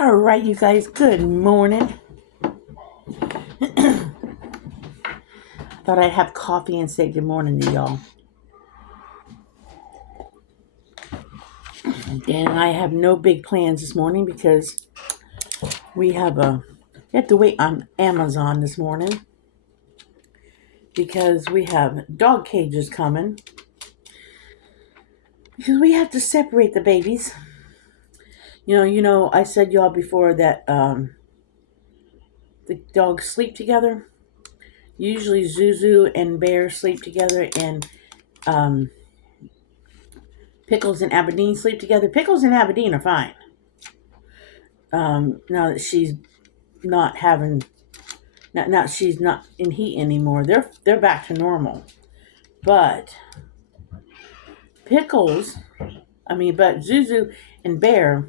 All right, you guys, good morning. Thought I'd have coffee and say good morning to y'all. And I have no big plans this morning because we have to wait on Amazon this morning because we have dog cages coming because we have to separate the babies. I said y'all before that the dogs sleep together. Usually Zuzu and Bear sleep together, and Pickles and Aberdeen sleep together. Pickles and Aberdeen are fine. Now that she's not having, now she's not in heat anymore. They're back to normal. But Zuzu and Bear,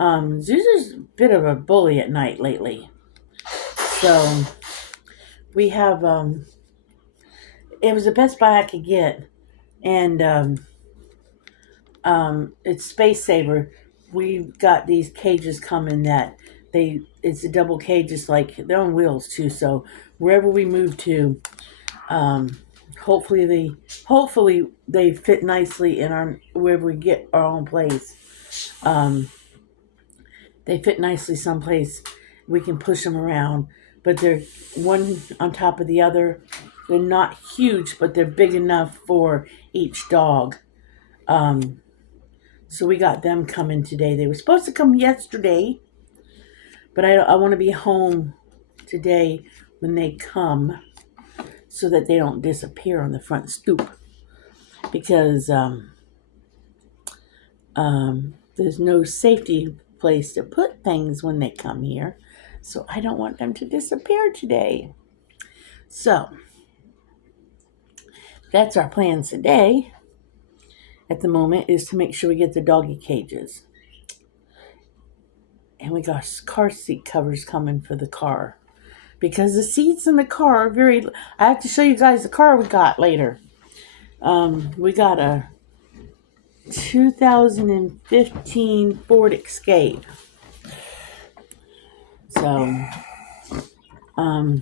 Zuzu's a bit of a bully at night lately. So we have, it was the best buy I could get, and it's Space Saver. We've got these cages coming that it's a double cage. It's like they're on wheels too. So wherever we move to, hopefully they fit nicely in our wherever we get our own place. They fit nicely someplace. We can push them around, but they're one on top of the other. They're not huge, but they're big enough for each dog. So we got them coming today. They were supposed to come yesterday, but I want to be home today when they come so that they don't disappear on the front stoop. Because there's no safety place to put things when they come here. So I don't want them to disappear today. So that's our plans today. At the moment is to make sure we get the doggy cages. And we got car seat covers coming for the car. Because the seats in the car are I have to show you guys the car we got later. We got a 2015 Ford Escape. So, I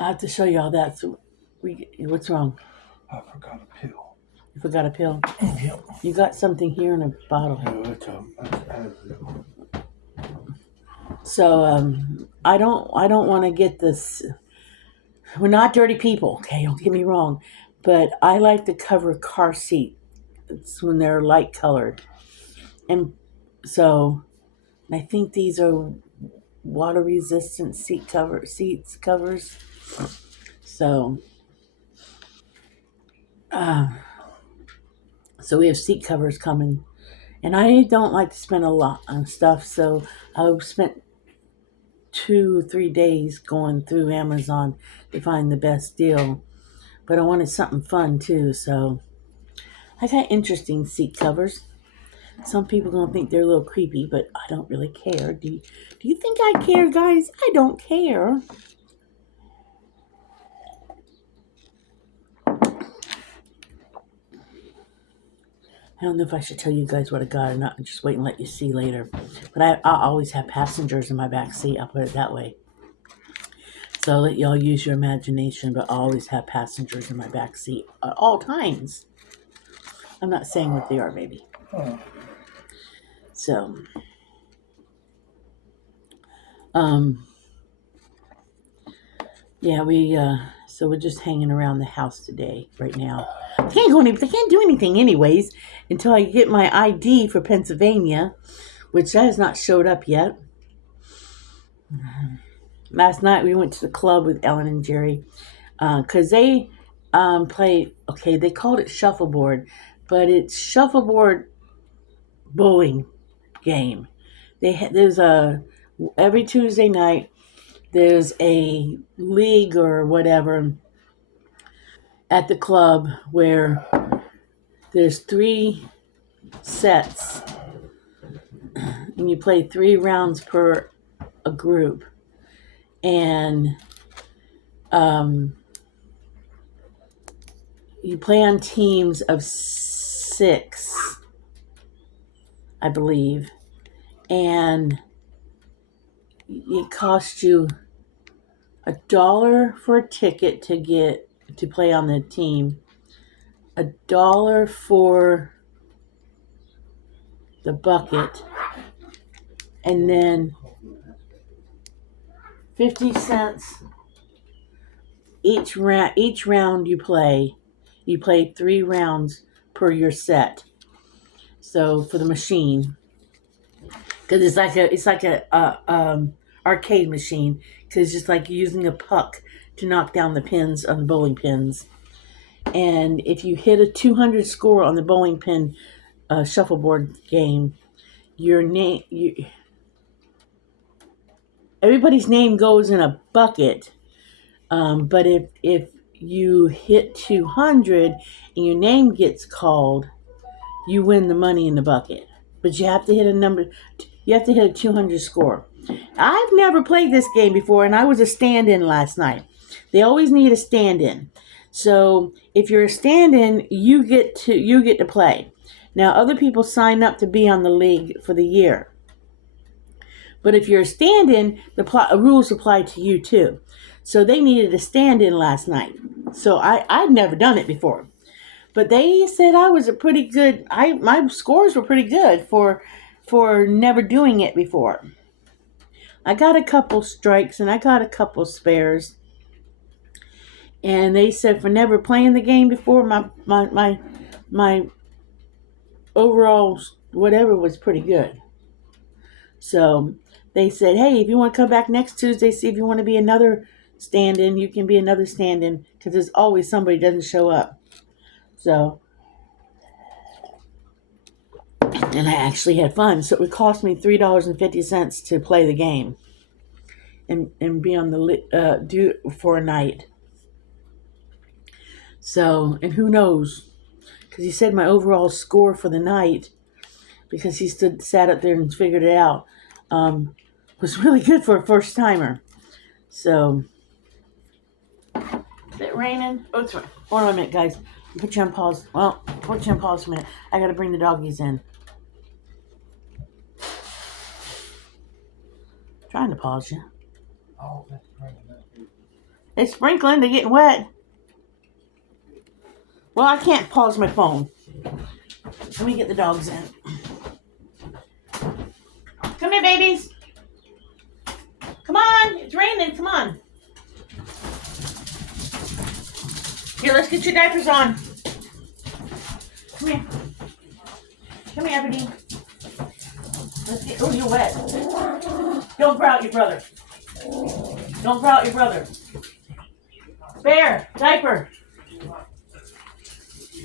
have to show you all that. So, what's wrong? I forgot a pill. You forgot a pill? Yep. You got something here in a bottle. So, I don't want to get this. We're not dirty people, okay? Don't get me wrong. But I like to cover car seats when they're light colored. And so, I think these are water resistant seats covers. So, so we have seat covers coming. And I don't like to spend a lot on stuff, so I've spent 2-3 days going through Amazon to find the best deal. But I wanted something fun too, so I got interesting seat covers. Some people gonna think they're a little creepy, but I don't really care. Do you think I care, guys? I don't care. I don't know if I should tell you guys what I got or not. Just wait and let you see later. But I always have passengers in my back seat. I'll put it that way. So I'll let y'all use your imagination, but I always have passengers in my back seat at all times. I'm not saying what they are, baby. So, yeah, so we're just hanging around the house today, right now. They can't do anything anyways until I get my ID for Pennsylvania, which that has not showed up yet. Last night we went to the club with Ellen and Jerry, because they played, okay, they called it shuffleboard, but it's shuffleboard bowling game. Every Tuesday night, there's a league or whatever at the club where there's 3 sets and you play 3 rounds per a group, and you play on teams of 6, I believe. And it costs you $1 for a ticket to play on the team, $1 for the bucket, and then 50 cents each round you play. You play 3 rounds per your set. So for the machine, because it's like a arcade machine, because it's just like using a puck to knock down the pins on the bowling pins. And if you hit a 200 score on the bowling pin shuffleboard game, everybody's name goes in a bucket. But if you hit 200 and your name gets called, you win the money in the bucket. But you have to hit a number. You have to hit a 200 score. I've never played this game before, and I was a stand-in last night. They always need a stand-in. So if you're a stand-in, you get to play. Now other people sign up to be on the league for the year. But if you're a stand-in, the rules apply to you too. So they needed a stand-in last night. So I'd never done it before. But they said I was a pretty good. My scores were pretty good for never doing it before. I got a couple strikes and I got a couple spares. And they said for never playing the game before, my overall whatever was pretty good. So they said, hey, if you want to come back next Tuesday, see if you want to be another stand-in, you can be another stand-in, because there's always somebody doesn't show up. So, and I actually had fun. So it would cost me $3.50 to play the game and be on the do for a night. So, and who knows? Because he said my overall score for the night, because he sat up there and figured it out, was really good for a first timer. So, is it raining? Oh, it's raining. Hold on a minute, guys. Put you on pause. Well, put you on pause for a minute. I gotta bring the doggies in. Trying to pause you. Oh, that's raining. It's sprinkling. They're getting wet. Well, I can't pause my phone. Let me get the dogs in. Come here, babies. Come on. It's raining. Come on. Here, let's get your diapers on. Come here. Come here, Aberdeen. Let's get. Oh, you're wet. Don't grout your brother. Don't grout your brother. Bear, diaper.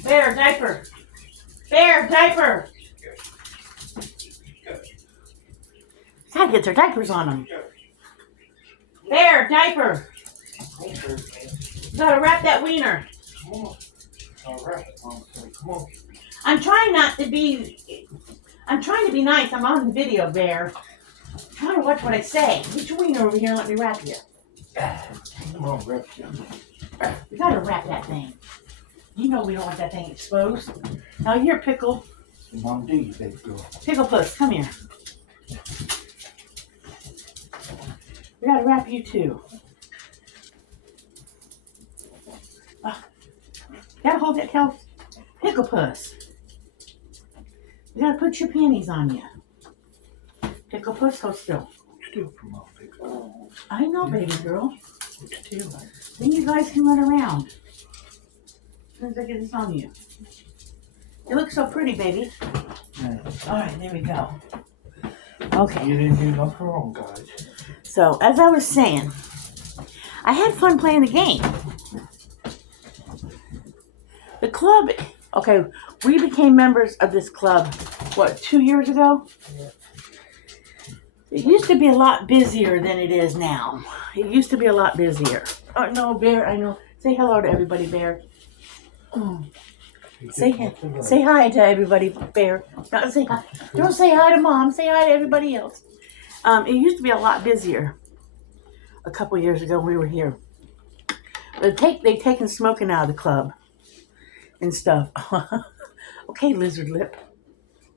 Bear, diaper. Bear, diaper. Gotta get their diapers on them. Bear, diaper. Gotta wrap that wiener. All right, Mom. Come on. I'm trying to be nice. I'm on the video, Bear. I'm trying to watch what I say. Get your wiener over here and let me wrap you. Come on, wrap you. We gotta wrap that thing. You know we don't want that thing exposed. Now here, Pickle. Mom, do you, baby girl? Pickle Puss, come here. We gotta wrap you too. Gotta hold that cow. Pickle Puss. We gotta put your panties on you. Pickle Puss, hold still. Still for Mom, baby girl. I know, baby girl. Still. Then you guys can run around. As soon as I get this on you. You look so pretty, baby. Yeah. All right, there we go. Okay. You didn't do nothing wrong, guys. So, as I was saying, I had fun playing the game. The club, okay, we became members of this club, 2 years ago? Yeah. It used to be a lot busier than it is now. It used to be a lot busier. Oh, no, Bear, I know. Say hello to everybody, Bear. Say hi to everybody, Bear. Don't say hi. Don't say hi to Mom. Say hi to everybody else. It used to be a lot busier a couple years ago when we were here. They've taken smoking out of the club and stuff. Okay, lizard lip.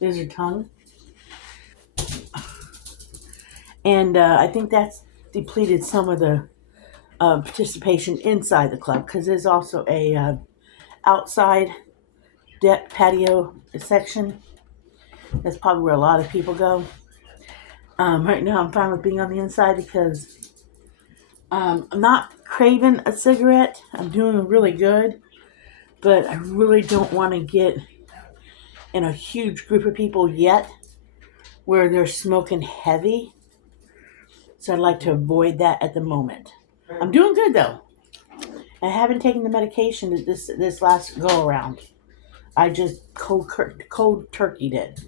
Lizard tongue. And I think that's depleted some of the participation inside the club because there's also a outside deck patio section. That's probably where a lot of people go. Right now, I'm fine with being on the inside because I'm not craving a cigarette. I'm doing really good, but I really don't want to get in a huge group of people yet where they're smoking heavy. So I'd like to avoid that at the moment. I'm doing good though. I haven't taken the medication this last go around. I just cold turkeyed it.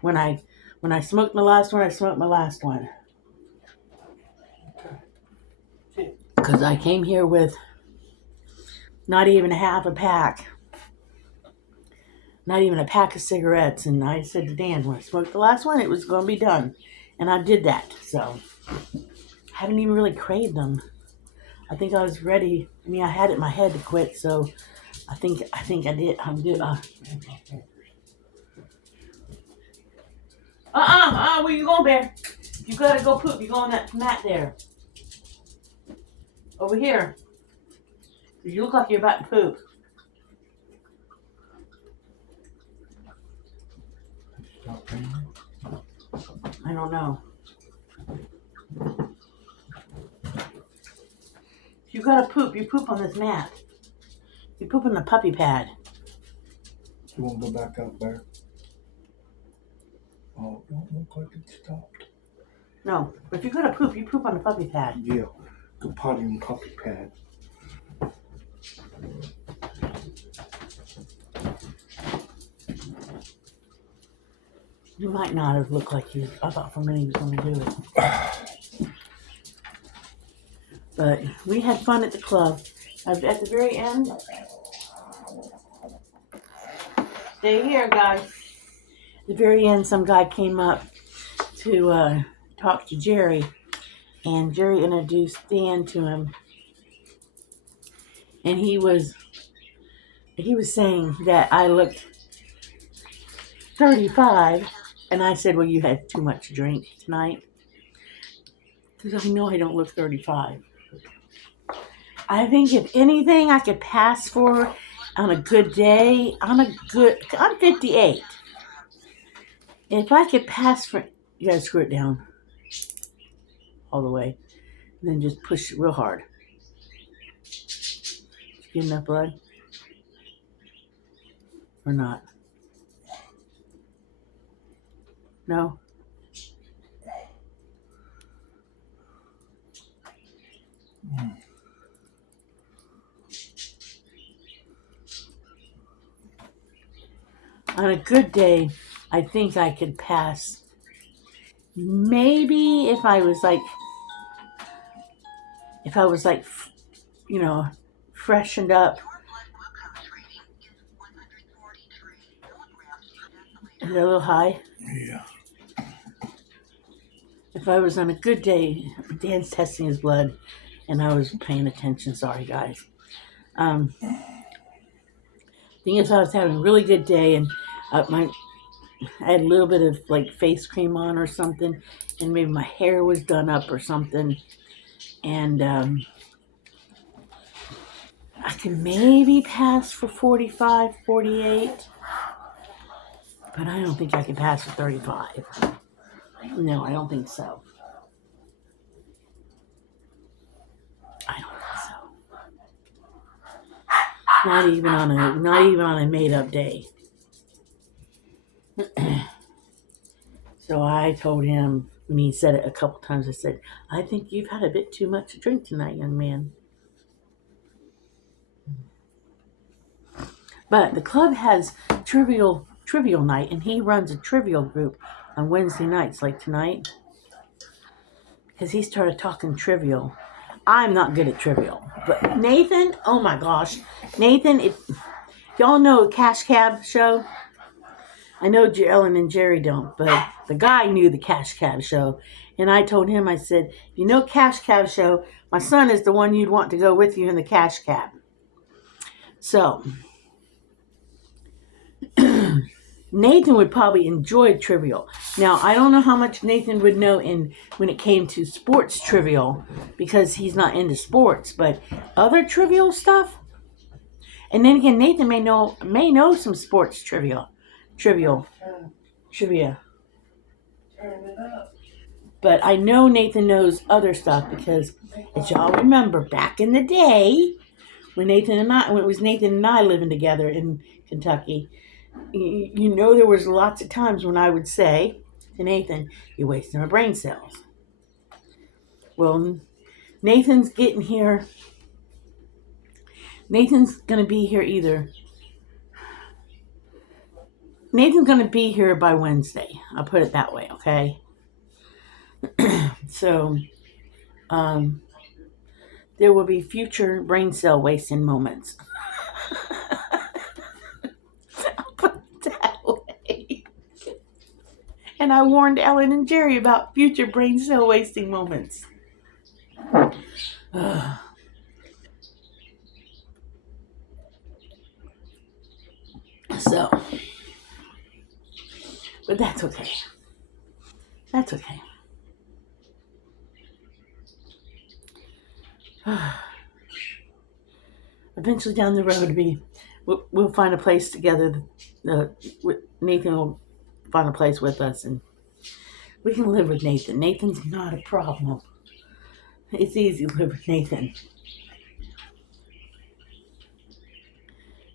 When I smoked my last one, I smoked my last one. Because I came here with not even half a pack, not even a pack of cigarettes, and I said to Dan, when I smoked the last one, it was going to be done, and I did that. So I haven't even really craved them. I think I was ready. I mean, I had it in my head to quit, so I think I did. I'm good. Where you going, Bear? You gotta go poop. You go on that mat there. Over here. You look like you're about to poop. Stop raining. I don't know. If you gotta poop, you poop on this mat. You poop in the puppy pad. You want to go back out there? Oh, it don't look like it stopped. No, if you gotta poop, you poop on the puppy pad. Yeah, the potty and puppy pad. You might not have looked like you. I thought for a minute he was gonna do it. But we had fun at the club. At the very end, stay here, guys. At the very end, some guy came up to talk to Jerry, and Jerry introduced Dan to him, and he was saying that I looked 35, and I said, "Well, you had too much to drink tonight," because I know I don't look 35. I think if anything I could pass for on a good day, I'm 58. If I could pass for, you gotta screw it down all the way, and then just push it real hard. Did you get enough blood? Or not? No? On a good day, I think I could pass. Maybe if I was like, freshened up. Is that a little high? Yeah. If I was on a good day, Dan's testing his blood, and I was paying attention. Sorry, guys. Thing is, I was having a really good day, and I had a little bit of like face cream on or something, and maybe my hair was done up or something, and I can maybe pass for 45, 48, but I don't think I can pass for 35. No, I don't think so. I don't think so. Not even on a made up day. So I told him when he said it a couple times, I said, "I think you've had a bit too much to drink tonight, young man." But the club has trivial night, and he runs a trivial group on Wednesday nights, like tonight, because he started talking trivial. I'm not good at trivial, but Nathan, oh my gosh, Nathan, if y'all know a Cash Cab show, I know Ellen and Jerry don't, but the guy knew the Cash Cab show, and I told him, I said, "You know Cash Cab show, my son is the one you'd want to go with you in the Cash Cab." So Nathan would probably enjoy trivial. Now, I don't know how much Nathan would know when it came to sports trivial because he's not into sports, but other trivial stuff. And then again, Nathan may know some sports trivial trivia. But I know Nathan knows other stuff because, as y'all remember, back in the day when it was Nathan and I living together in Kentucky, there was lots of times when I would say to Nathan, "You're wasting my brain cells." Well, Nathan's getting here. Nathan's gonna be here either. Nathan's gonna be here by Wednesday. I'll put it that way, okay? So, um, there will be future brain cell wasting moments. I'll put it that way. And I warned Ellen and Jerry about future brain cell wasting moments. So, but that's okay. That's okay. Eventually down the road, we'll find a place together. Nathan will find a place with us, and we can live with Nathan. Nathan's not a problem. It's easy to live with Nathan.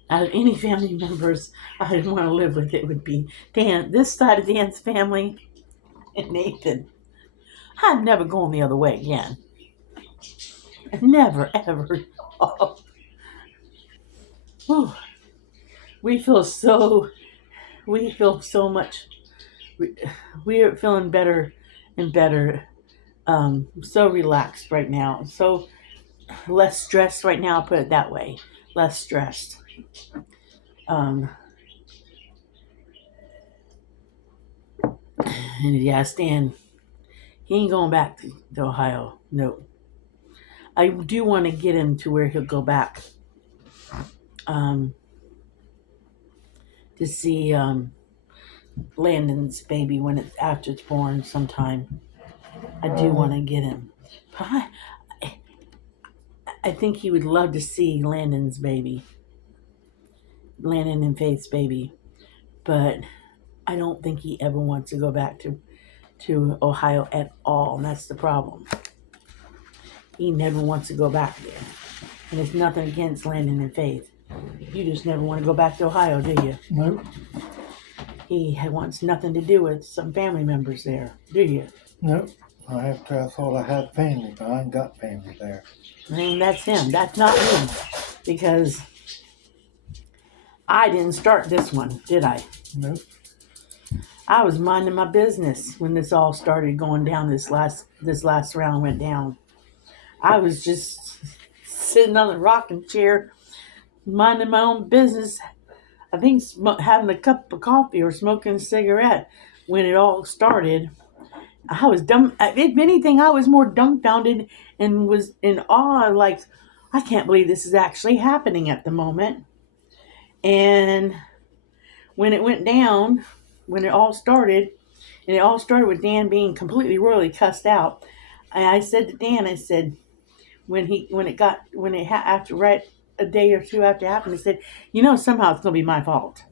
Out of any family members I'd want to live with, it would be Dan. This side of Dan's family and Nathan. I'd never go the other way again. Never, ever. Oh. We feel so much. We are feeling better and better. So relaxed right now. So less stressed right now. I'll put it that way. Less stressed. And yeah, Stan, he ain't going back to Ohio. No. I do want to get him to where he'll go back. To see Landon's baby after it's born sometime. I do want to get him. I think he would love to see Landon's baby. Landon and Faith's baby. But I don't think he ever wants to go back to Ohio at all. And that's the problem. He never wants to go back there. And it's nothing against Landon and Faith. You just never want to go back to Ohio, do you? Nope. He wants nothing to do with some family members there, do you? Nope. I thought I had family, but I ain't got family there. And that's him. That's not me. Because I didn't start this one, did I? Nope. I was minding my business when this all started going down. This last round went down. I was just sitting on the rocking chair, minding my own business. I think having a cup of coffee or smoking a cigarette when it all started. I was dumb. If anything, I was more dumbfounded and was in awe. Like, I can't believe this is actually happening at the moment. And when it went down, when it all started, and it all started with Dan being completely royally cussed out, I said to Dan, I said, after right a day or two after it happened, I said, somehow it's going to be my fault.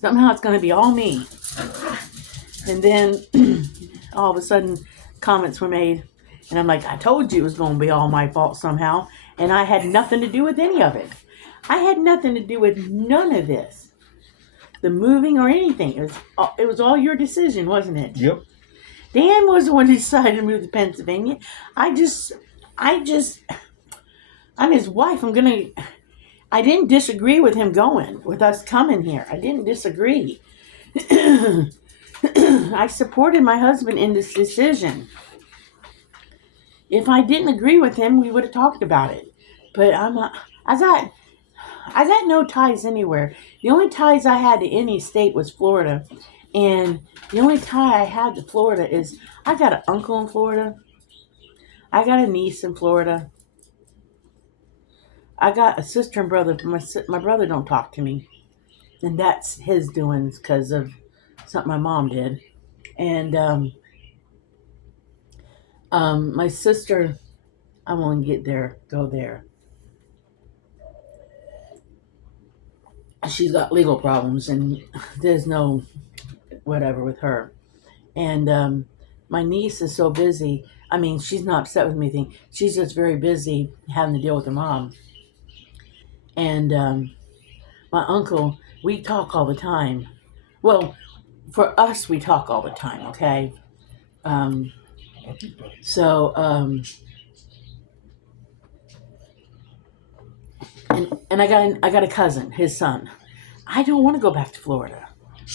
Somehow it's going to be all me. And then all of a sudden comments were made, and I'm like, I told you it was going to be all my fault somehow, and I had nothing to do with any of it. I had nothing to do with none of this, the moving or anything. It was all your decision, wasn't it? Yep. Dan was the one who decided to move to Pennsylvania. I'm his wife. I didn't disagree with him with us coming here. I didn't disagree. I supported my husband in this decision. If I didn't agree with him, we would have talked about it. But I got no ties anywhere. The only ties I had to any state was Florida. And the only tie I had to Florida is I got an uncle in Florida. I got a niece in Florida. I got a sister and brother. My brother don't talk to me. And that's his doings because of something my mom did. And my sister, I won't go there. She's got legal problems, and there's no whatever with her. And my niece is so busy. I mean, she's not upset with me. She's just very busy having to deal with her mom. And my uncle, we talk all the time. Well, for us, we talk all the time. Okay. Um, so and I got a cousin, his son. I don't want to go back to Florida.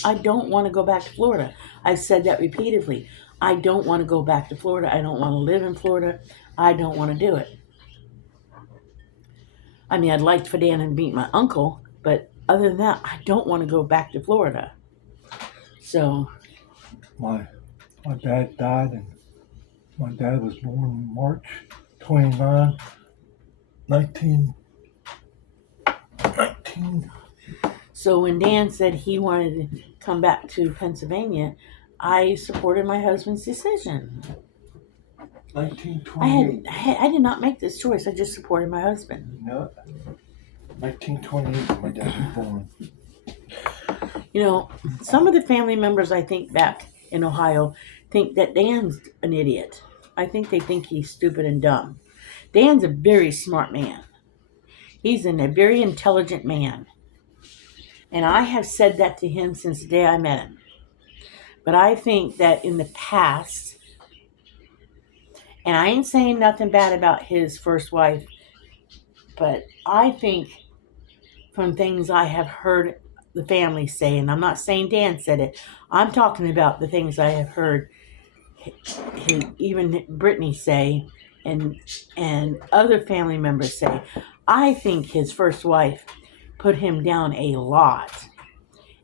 I don't want to go back to Florida. I've said that repeatedly. I don't want to go back to Florida. I don't want to live in Florida. I don't want to do it. I mean, I'd like for Dan to meet my uncle, but other than that, I don't want to go back to Florida. So, My dad died, and my dad was born March 29, 1919. so when Dan said he wanted to come back to Pennsylvania, I supported my husband's decision. 1928. I did not make this choice. I just supported my husband. No, 1928 my dad was born. You know, some of the family members I think back in Ohio think that Dan's an idiot. I think they think he's stupid and dumb. Dan's a very smart man. He's a very intelligent man. And I have said that to him since the day I met him. But I think that in the past, and I ain't saying nothing bad about his first wife, but I think from things I have heard the family say, and I'm not saying Dan said it, I'm talking about the things I have heard even Brittany say and other family members say. I think his first wife put him down a lot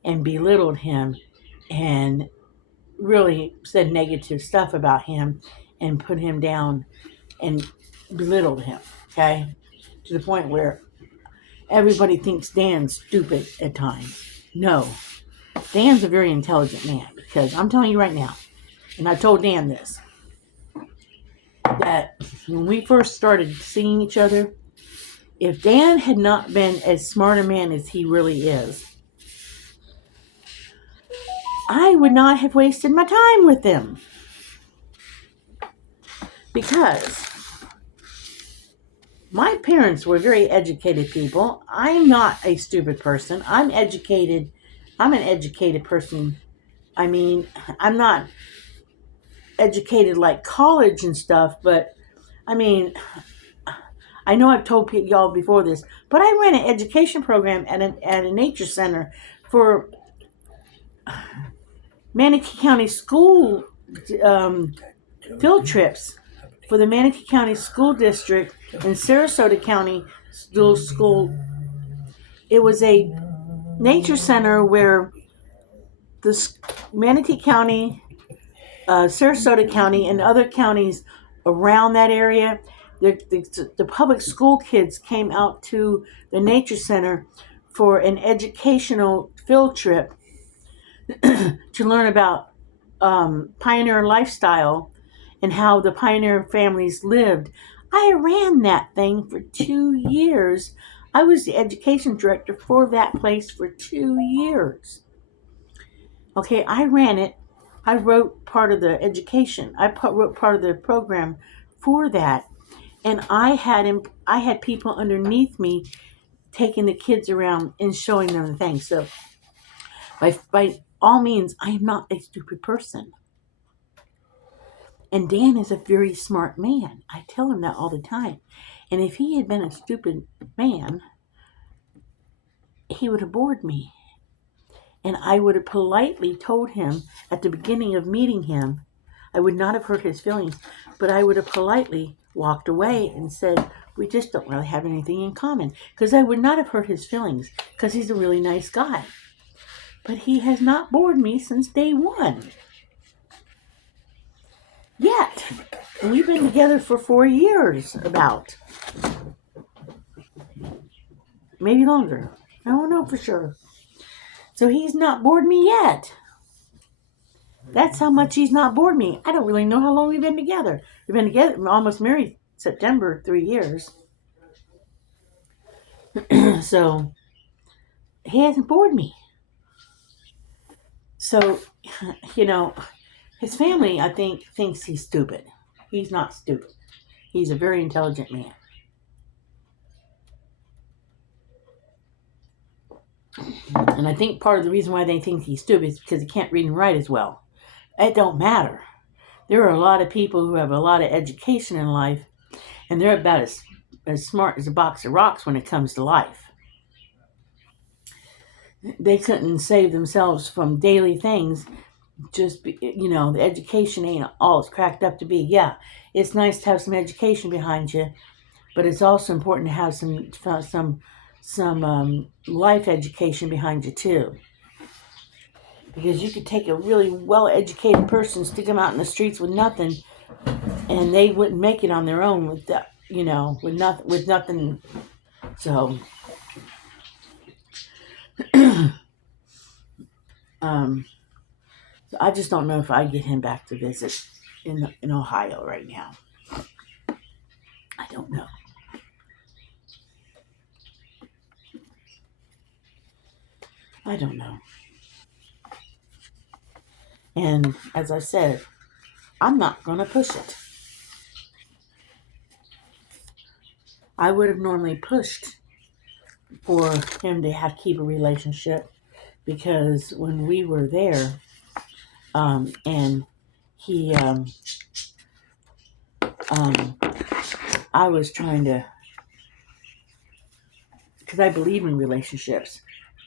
and belittled him and really said negative stuff about him and put him down and belittled him, okay? To the point where everybody thinks Dan's stupid at times. No, Dan's a very intelligent man, because I'm telling you right now, and I told Dan this, that when we first started seeing each other, if Dan had not been as smart a man as he really is, I would not have wasted my time with him. Because my parents were very educated people. I'm not a stupid person. I'm educated. I'm an educated person. I mean, I'm not educated like college and stuff, but I mean, I know I've told y'all before this, but I ran an education program at a nature center for Manatee County school field trips for the Manatee County School District in Sarasota County School. It was a nature center where the Manatee County, Sarasota County, and other counties around that area, the public school kids came out to the nature center for an educational field trip to learn about pioneer lifestyle and how the pioneer families lived. I ran that thing for 2 years. I was the education director for that place for 2 years. Okay, I ran it. I wrote part of the education. I wrote part of the program for that, and I had people underneath me taking the kids around and showing them the things. So, by all means, I am not a stupid person. And Dan is a very smart man. I tell him that all the time. And if he had been a stupid man, he would have bored me. And I would have politely told him at the beginning of meeting him, I would not have hurt his feelings, but I would have politely walked away and said, we just don't really have anything in common. Because I would not have hurt his feelings, because he's a really nice guy. But he has not bored me since day one. Yet. And we've been together for 4 years, about. Maybe longer. I don't know for sure. So he's not bored me yet. That's how much he's not bored me. I don't really know how long we've been together. We've been together, almost married September, 3 years. So he hasn't bored me. So, you know, his family, I think, thinks he's stupid. He's not stupid. He's a very intelligent man. And I think part of the reason why they think he's stupid is because he can't read and write as well. It don't matter. There are a lot of people who have a lot of education in life, and they're about as smart as a box of rocks when it comes to life. They couldn't save themselves from daily things. The education ain't all it's cracked up to be. Yeah, it's nice to have some education behind you, but it's also important to have some life education behind you too. Because you could take a really well-educated person, stick them out in the streets with nothing, and they wouldn't make it on their own with that, with nothing. So, so I just don't know if I get him back to visit in Ohio right now. I don't know. I don't know. And as I said, I'm not going to push it. I would have normally pushed for him to keep a relationship because when we were there, and he, I was trying to, because I believe in relationships,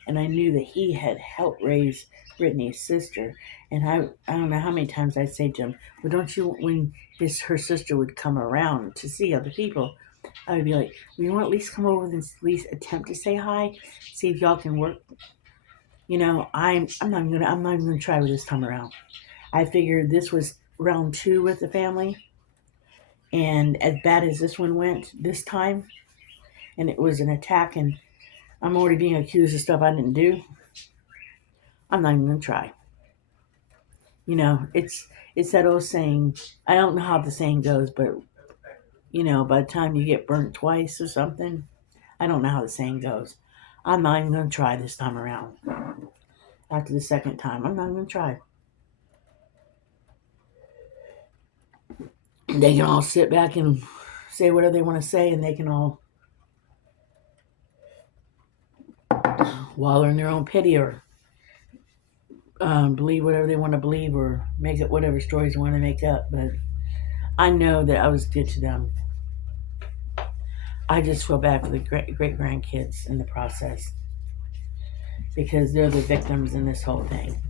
and I knew that he had helped raise Brittany's sister, and I don't know how many times I'd say to him, well, don't you, when her sister would come around to see other people, I would be like, well, you want to at least come over and at least attempt to say hi, see if y'all can work. I'm not even gonna try with this time around. I figured this was round 2 with the family, and as bad as this one went this time, and it was an attack, and I'm already being accused of stuff I didn't do. I'm not even gonna try. It's that old saying. I don't know how the saying goes, but by the time you get burnt twice or something, I don't know how the saying goes. I'm not even gonna try this time around. After the second time, I'm not even gonna try. They can all sit back and say whatever they want to say, and they can all wallow in their own pity or believe whatever they want to believe or make up whatever stories they want to make up. But I know that I was good to them. I just feel bad for the great grandkids in the process because they're the victims in this whole thing.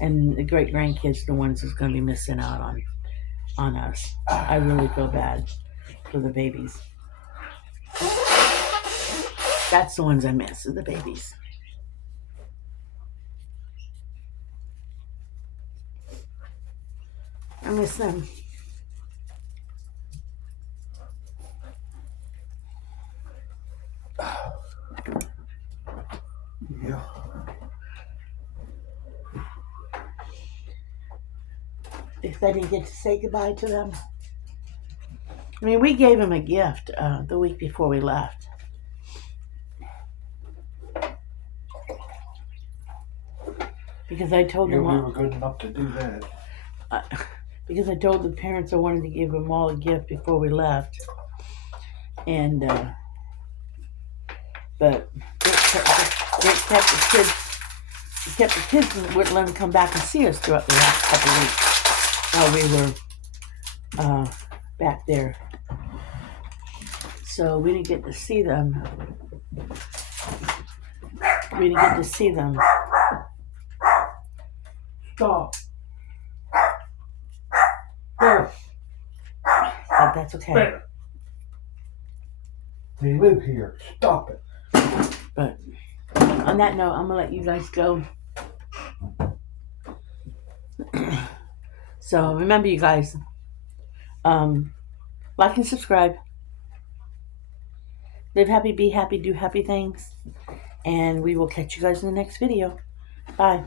And the great grandkids are the ones who's going to be missing out on us. I really feel bad for the babies. That's the ones I miss, are the babies. I miss them. Yeah. If I didn't get to say goodbye to them. I mean, we gave them a gift the week before we left. Because I told Yeah, them we were good enough to do that. because I told the parents I wanted to give them all a gift before we left, and but it kept the kids and wouldn't let them come back and see us throughout the last couple of weeks while we were back there. So we didn't get to see them. We didn't get to see them. Stop. But that's okay. Bear. They live here. Stop it. But on that note, I'm gonna let you guys go. So remember, you guys, like and subscribe. Live happy, be happy, do happy things. And we will catch you guys in the next video. Bye.